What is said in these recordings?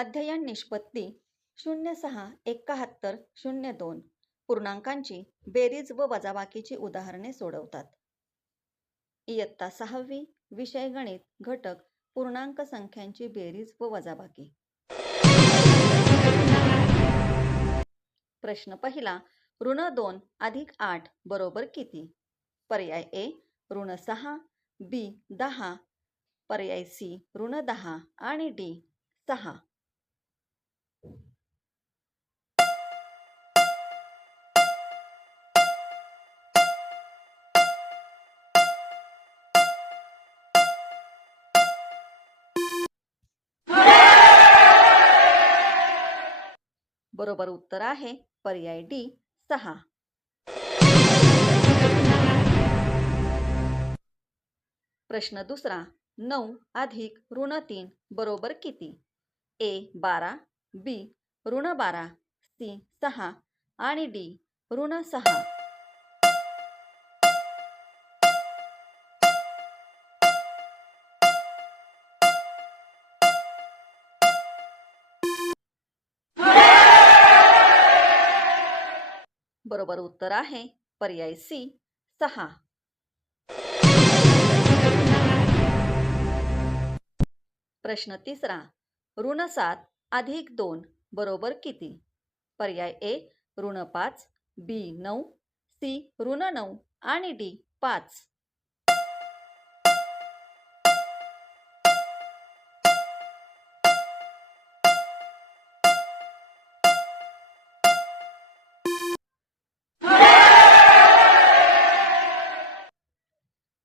अध्ययन निष्पत्ती 067102 पूर्णांकांची बेरीज व वजाबाकीची उदाहरणे सोडवतात. इयत्ता 6वी विषय गणित घटक पूर्णांक संख्यांची बेरीज व वजाबाकी. प्रश्न पहिला, -2 + 8 बरोबर किती? पर्याय ए -6, बी 10, पर्याय सी -10 आणि डी 6. बरोबर उत्तर आहे पर्याय डी 6. प्रश्न दुसरा, 9 + -3 बरोबर किती? ए 12, बी -12, सी 6 आणि डी -6. बरोबर उत्तर आहे पर्याय सी 6. प्रश्न तिसरा, -7 + 2 बरोबर किती? पर्याय ए -5, बी 9, सी -9 आणि डी 5.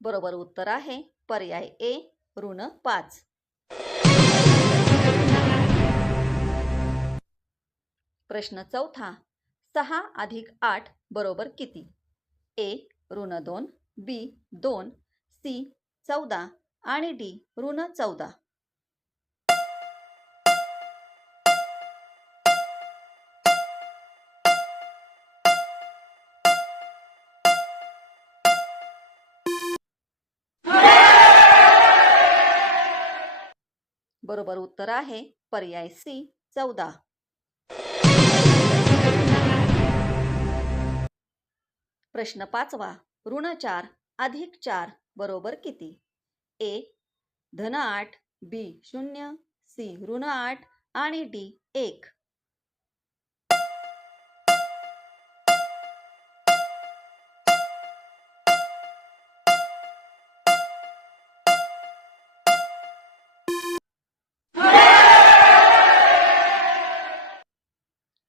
बरोबर उत्तर आहे पर्याय ए -5. प्रश्न चौथा, 6 + 8 बरोबर किती? ए -2, बी 2, सी 14 आणि डी -14. बरोबर उत्तर आहे पर्याय सी 14. प्रश्न पाचवा, -4 + 4 बरोबर किती? ए -8, बी 0, सी -8 आणि डी 1.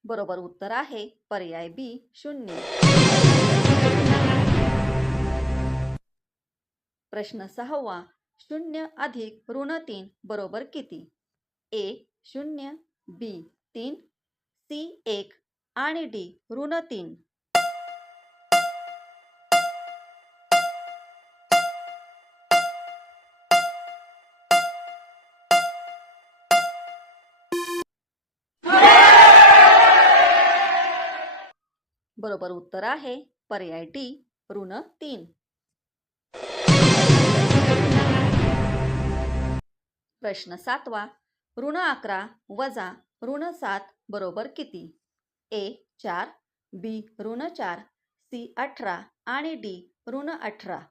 बरोबर उत्तर आहे पर्याय बी 0. प्रश्न सहावा, 0 + -3 बरोबर किती? ए 0, बी 3, सी 1 आणि डी -3. बरोबर उत्तर आहे पर्याय डी -3. प्रश्न सातवा, -11 - -7 बरोबर किती? ए 4, बी -4, सी 18 आणि डी -18.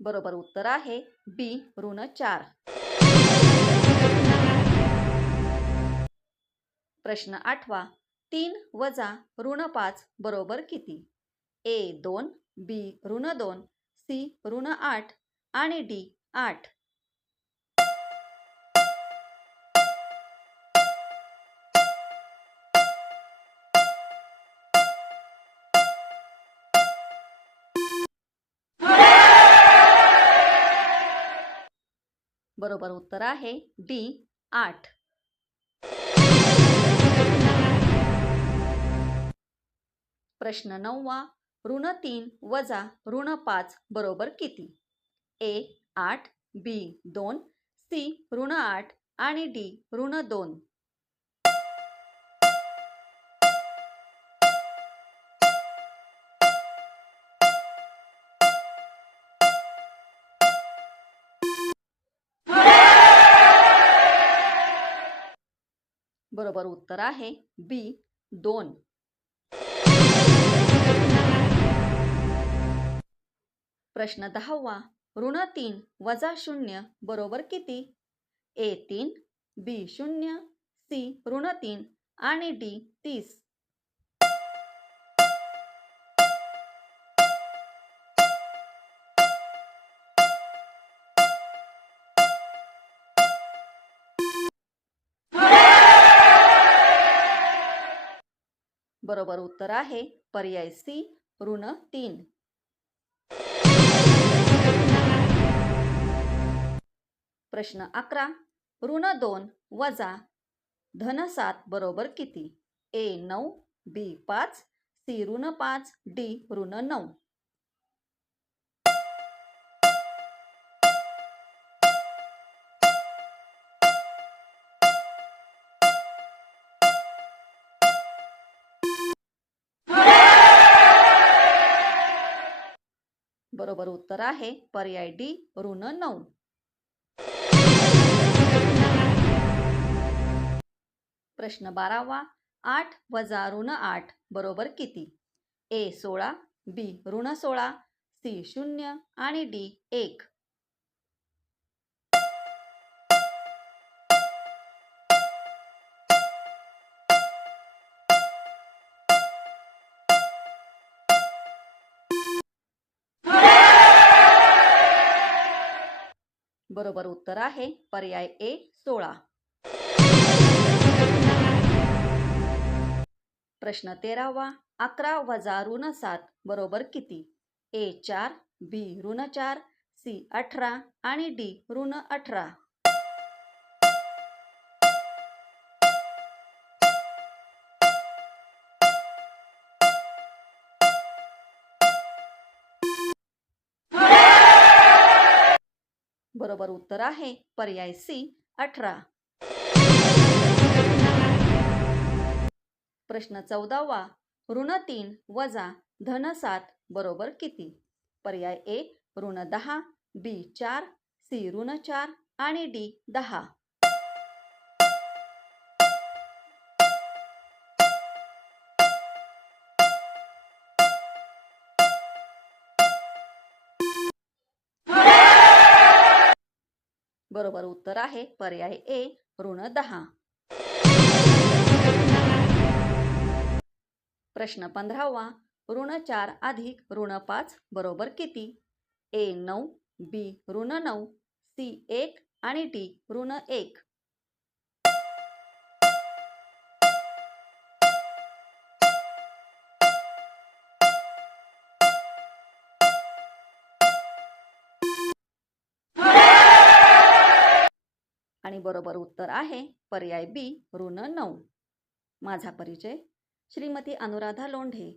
बरोबर उत्तर आहे बी -4. प्रश्न आठवा, 3 - -5 बरोबर किती? ए 2, बी -2, सी -8 आणि डी 8. बरोबर उत्तर आहे डी 8. प्रश्न नववा, -3 - -5 बरोबर किती? ए 8, बी 2, सी -8 आणि डी ऋण 2. बरोबर उत्तर आहे बी 2. प्रश्न 10वा. ऋण 3 वजा 0 बरोबर किती? ए 3, बी 0, सी ऋण 3 आणि डी 30. बरोबर उत्तर आहे पर्याय सी ऋण 3. प्रश्न 11. ऋण 2 वजा धन 7 बरोबर किती? ए 9, बी 5, सी ऋण 5, डी ऋण 9. बरोबर उत्तर आहे पर्याय डी ऋण 9. प्रश्न 12वा. 8 वजा ऋण 8 बरोबर किती? ए 16, बी ऋण 16, सी 0 आणि डी 1. बरोबर उत्तर आहे पर्याय ए 16. प्रश्न 13वा. 11 वजा ऋण 7 बरोबर किती? ए 4, बी ऋण 4, सी 18 आणि डी ऋण 18. बरोबर उत्तर आहे पर्याय सी 18. प्रश्न 14वा. ऋण 3 वजा धन 7 बरोबर किती? पर्याय ए ऋण 10, बी 4, सी ऋण 4 आणि डी 10. बरोबर उत्तर आहे पर्याय ए ऋण 10. प्रश्न 15वा. ऋण 4 अधिक ऋण 5 बरोबर किती? ए 9, बी ऋण 9, सी 1 आणि डी ऋण 1. आणि बरोबर उत्तर आहे पर्याय बी ऋण 9. माझा परिचय. श्रीमती अनुराधा लोंढे,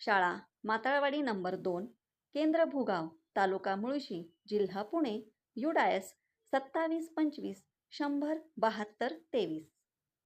शाळा माताळवाडी नंबर 2, केंद्र भूगाव, तालुका मुळशी, जिल्हा पुणे, UDAS 2725 100 72 23.